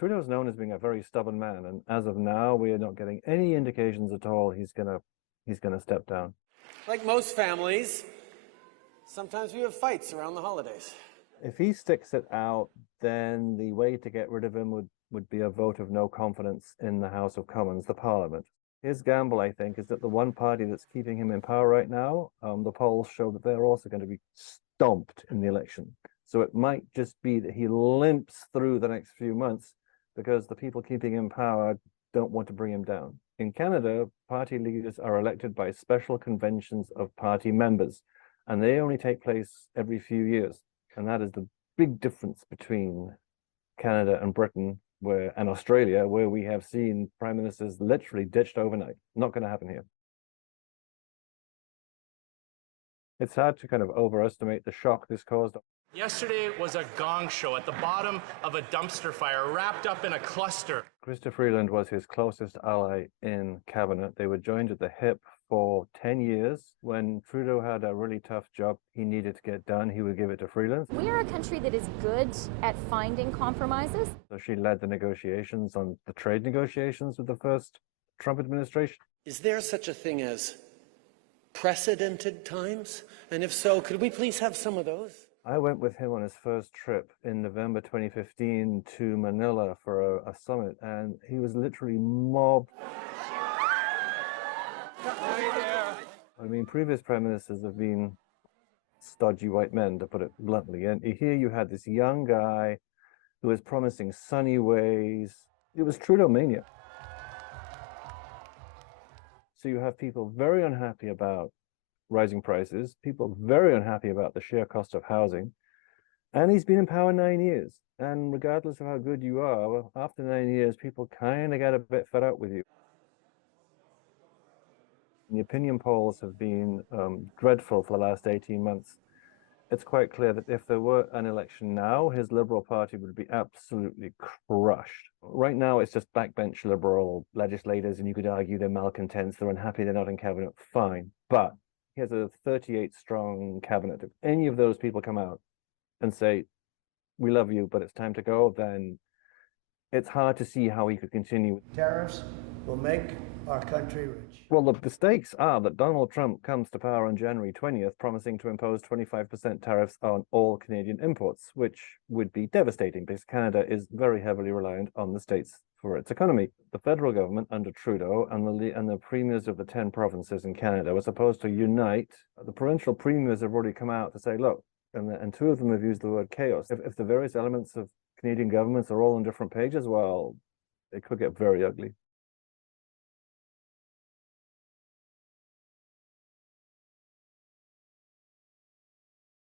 Trudeau's known as being a very stubborn man, and as of now, we are not getting any indications at all he's gonna step down. Like most families, sometimes we have fights around the holidays. If he sticks it out, then the way to get rid of him would be a vote of no confidence in the House of Commons, the Parliament. His gamble, I think, is that the one party that's keeping him in power right now, the polls show that they're also going to be stomped in the election. So it might just be that he limps through the next few months because the people keeping him in power don't want to bring him down. In Canada, party leaders are elected by special conventions of party members, and they only take place every few years. And that is the big difference between Canada and Britain and Australia, where we have seen prime ministers literally ditched overnight. Not going to happen here. It's hard to kind of overestimate the shock this caused. Yesterday was a gong show at the bottom of a dumpster fire, wrapped up in a cluster. Chrystia Freeland was his closest ally in cabinet. They were joined at the hip for 10 years. When Trudeau had a really tough job he needed to get done, he would give it to Freeland. We are a country that is good at finding compromises. So she led the negotiations on the trade negotiations with the first Trump administration. Is there such a thing as precedented times? And if so, could we please have some of those? I went with him on his first trip in November 2015 to Manila for a summit, and he was literally mobbed. I mean, previous prime ministers have been stodgy white men, to put it bluntly. And here you had this young guy who was promising sunny ways. It was Trudeau mania. So you have people very unhappy about rising prices, people very unhappy about the sheer cost of housing. And he's been in power 9 years. And regardless of how good you are, well, after 9 years, people kind of get a bit fed up with you. The opinion polls have been dreadful for the last 18 months. It's quite clear that if there were an election now, his Liberal Party would be absolutely crushed. Right now, it's just backbench Liberal legislators, and you could argue they're malcontents, they're unhappy they're not in cabinet, fine. But he has a 38-strong cabinet. If any of those people come out and say, we love you, but it's time to go, then it's hard to see how he could continue. Tariffs will make our country rich. Well, the stakes are that Donald Trump comes to power on January 20th, promising to impose 25% tariffs on all Canadian imports, which would be devastating because Canada is very heavily reliant on the states for its economy. The federal government under Trudeau and the premiers of the 10 provinces in Canada were supposed to unite. The provincial premiers have already come out to say, look, and two of them have used the word chaos. If the various elements of Canadian governments are all on different pages, well, it could get very ugly.